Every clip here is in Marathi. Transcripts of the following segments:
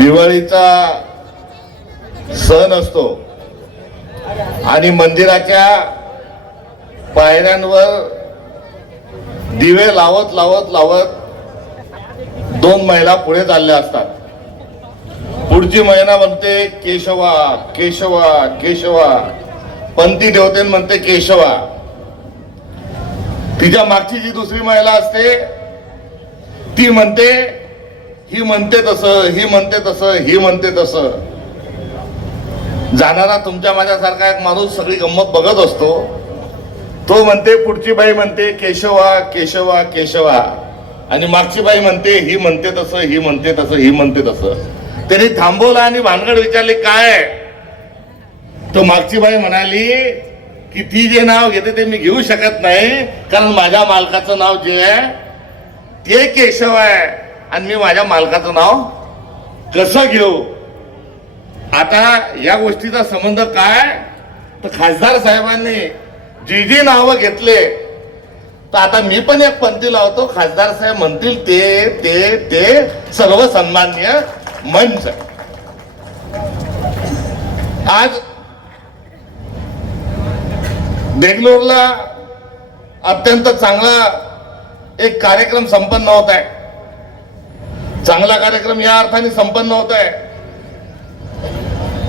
दिवाळीचा सण असतो. आणि मंदिराच्या पायऱ्यांवर दिवे लावत लावत लावत दोन महिला पुढे चालल्या असतात. पुढची महिला म्हणते केशवा केशवा केशवा. पंथी ठेवते म्हणते केशवा. तिच्या मागची जी दुसरी महिला असते ती म्हणते ही म्हणते तसं ही म्हणते तसं ही म्हणते तसं. जाणारा तुमच्या माझ्यासारखा एक माणूस सगळी गंमत बघत असतो. तो म्हणते पुढची बाई म्हणते केशवा केशवा केशवा. आणि मागची बाई म्हणते ही म्हणते तसं ही म्हणते तसं ही म्हणते तसं. त्यांनी थांबवलं आणि भानगड विचारले काय? तो मागची बाई म्हणाली की ती जे नाव घेते ते मी घेऊ शकत नाही कारण माझ्या मालकाचं नाव जे आहे ते केशव आहे. आणि मी माझ्या मालकाचं नाव कसं घेऊ? आता या गोष्टीचा संबंध काय? तर खासदार साहेबांनी जी जी नावं घेतले तर आता मी पण एक पंथी लावतो. खासदार साहेब म्हणतील ते ते ते सर्व सन्मान्य मंच. आज बेंगलोरला अत्यंत चांगला एक कार्यक्रम संपन्न होत आहे. चांगला कार्यक्रम या अर्थाने संपन्न होत आहे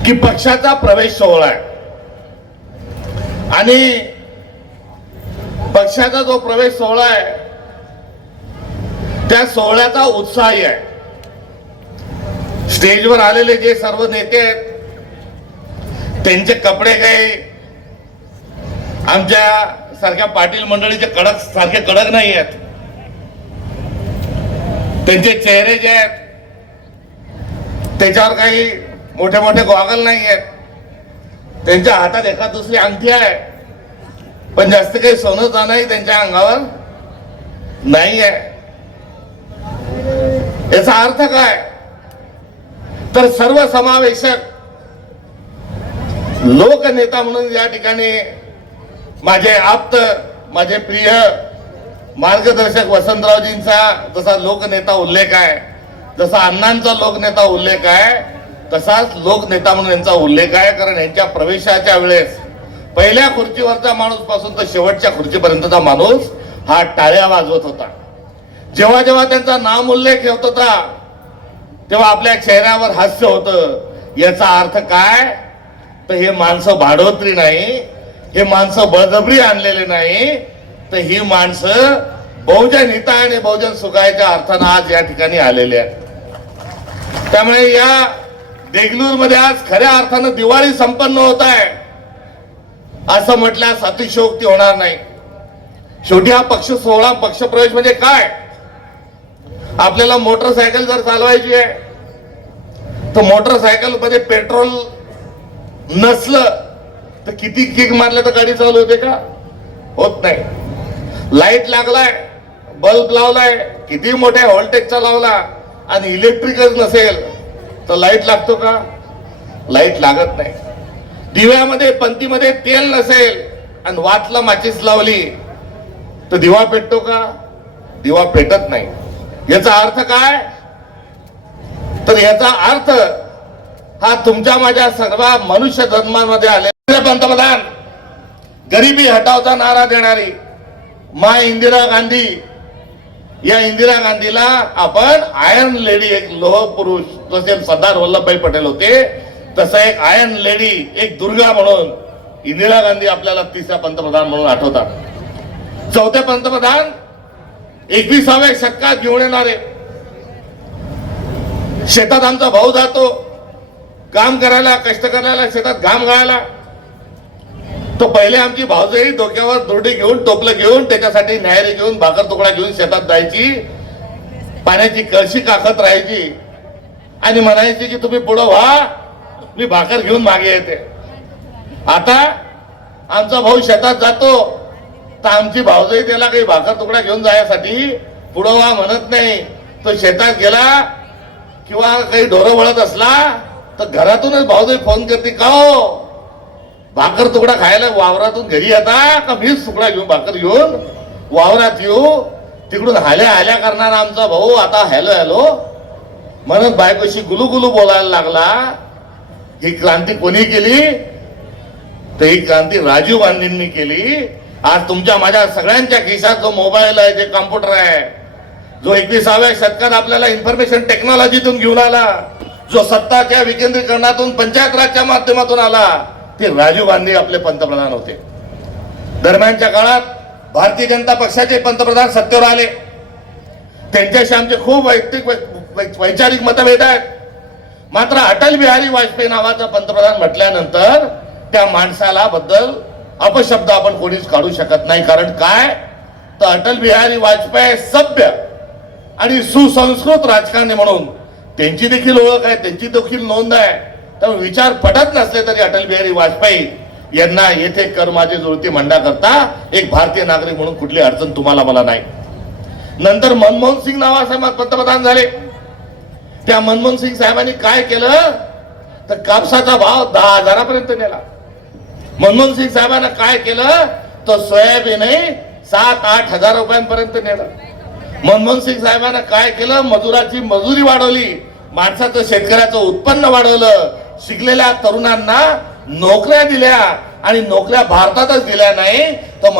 की पक्षाचा प्रवेश सोहळा आहे. आणि पक्षाचा जो प्रवेश सोहळा आहे त्या सोहळ्याचा उत्साही आहे. स्टेजवर आलेले जे सर्व नेते आहेत त्यांचे कपडे काही आमच्या सारख्या पाटील मंडळीचे कडक सारखे कडक नाही आहेत. त्यांचे चेहरे जे आहेत त्याच्यावर काही मोठे मोठे गॉगल नाही आहेत. त्यांच्या हातात एका दुसरी अंगठी आहे पण जास्त काही सोनं जाणंही त्यांच्या अंगावर नाही आहे. याचा अर्थ काय? तर सर्व समावेशक लोकनेता म्हणून या ठिकाणी माझे आप्त माझे प्रिय मार्गदर्शक वसंतरावजींचा जसा लोकनेता उल्लेख आहे जसा अण्णांचा लोकनेता उल्लेख आहे तसाच लोकनेता म्हणून यांचा उल्लेख आहे कारण यांच्या प्रवेशाच्या वेळेस पहिल्या खुर्चीवरचा माणूसपासून तर शेवटच्या खुर्चीपर्यंतचा माणूस हा टाळ्या वाजवत होता. जेव्हा जेव्हा त्यांचा नाम उल्लेख होत होता तेव्हा आपल्या चेहऱ्यावर हास्य होतं. याचा अर्थ काय? तर हे माणसं भाडोत्री नाही हे माणसं बळजबरी आणलेले नाही तर ही माणसं बहुजन हिता आणि बहुजन सुखायच्या अर्थानं आज या ठिकाणी आलेले आहेत. त्यामुळे या देगलूरमध्ये आज खऱ्या अर्थानं दिवाळी संपन्न होत आहे. असं म्हटल्यास अतिशयोक्ती होणार नाही. शेवटी हा पक्ष सोहळा पक्षप्रवेश म्हणजे काय? आपल्याला मोटरसायकल जर चालवायची आहे तर मोटरसायकलमध्ये पेट्रोल नसलं तर किती किक मारलं तर गाडी चालू होते का? होत नाही. लाइट लागलाय बल्ब लावलाय किती मोठ्या व्होल्टेजचा लावला आणि इलेक्ट्रिकच नसेल तर लाइट लागतो का? लाइट लागत नाही. दिव्यामध्ये पंतीमध्ये तेल नसेल आणि वातला माचीस लावली तर दिवा पेटतो का? दिवा पेटत नाही. याचा अर्थ काय? तर याचा अर्थ हा तुमच्या माझ्या सर्व मनुष्य जन्मांमध्ये आले पंतप्रधान गरिबी हटावचा नारा देणारी मा इंदिरा गांधी. या इंदिरा गांधीला आपण आयर्न लेडी एक लोह पुरुष जसे सरदार वल्लभभाई पटेल होते तसं एक आयर्न लेडी एक दुर्गा म्हणून इंदिरा गांधी आपल्याला तिसऱ्या पंतप्रधान म्हणून आठवतात. चौथे पंतप्रधान एकविसाव्या शतकात घेऊन येणारे. शेतात आमचा भाऊ जातो. काम करायला कष्ट करायला शेतात घाम गाळायला. तो पहिले आमची भाऊजाई डोक्यावर दोरडी घेऊन टोपलं घेऊन त्याच्यासाठी न्यायरी घेऊन भाकर तुकडा घेऊन शेतात जायची. पाण्याची कळशी काखत राहायची. आणि म्हणायची की तुम्ही पुढं व्हा मी भाकर घेऊन मागे येते. आता आमचा भाऊ शेतात जातो. तर आमची भाऊजाई त्याला काही भाकर तुकडा घेऊन जायसाठी पुढं व्हा म्हणत नाही. तो शेतात गेला किंवा काही ढोरं वळत असला तर घरातूनच भाऊजाई फोन करते का हो? भाकर तुकडा खायला वावरातून घरी येता का मीच तुकडा घेऊन भाकर घेऊन वावरात येऊ? तिकडून हाल्या हाल्या करणार आमचा भाऊ आता हॅलो हॅलो. म्हणत बायकोशी गुलू बोलायला लागला. ही क्रांती कोणी केली? तर ही क्रांती राजीव गांधींनी केली. आज तुमच्या माझ्या सगळ्यांच्या खिशात जो मोबाईल आहे जे कॉम्प्युटर आहे जो एकविसाव्या शतकात आपल्याला इन्फॉर्मेशन टेक्नॉलॉजीतून घेऊन आला जो सत्ताच्या विकेंद्रीकरणातून पंचायत राजच्या माध्यमातून आला ते राजीव गांधी आपले पंतप्रधान होते. दरम्यानच्या काळात भारतीय जनता पक्षाचे पंतप्रधान सत्तेवर आले. त्यांच्याशी आमचे खूप वैयक्तिक वै- वैचारिक मतभेद आहेत. मात्र अटल बिहारी वाजपेयी नावाचा पंतप्रधान म्हटल्यानंतर त्या माणसाला बद्दल अपशब्द आपण कोणीच काढू शकत नाही. कारण काय? तर अटल बिहारी वाजपेयी सभ्य आणि सुसंस्कृत राजकारणी म्हणून त्यांची देखील ओळख आहे त्यांची देखील नोंद आहे. त्यामुळे विचार पटत नसले तरी अटल बिहारी वाजपेयी यांना येथे कर माझी जुळती म्हणण्याकरता एक भारतीय नागरिक म्हणून कुठली अडचण तुम्हाला मला नाही. नंतर मनमोहन सिंग नावाचे पंतप्रधान झाले. त्या मनमोहन सिंग साहेबांनी काय केलं? तर कापसाचा भाव दहा हजारापर्यंत नेला. मनमोहन सिंग साहेबांना काय केलं? तर सोयाबीनही सात आठ हजार रुपयांपर्यंत नेलं. मनमोहन सिंग साहेबांना काय केलं? मजुराची मजुरी वाढवली. माणसाचं शेतकऱ्याचं उत्पन्न वाढवलं. शिकलेल्या तरुणांना नोकऱ्या दिल्या आणि नोकऱ्या भारतातच दिल्या नाही तर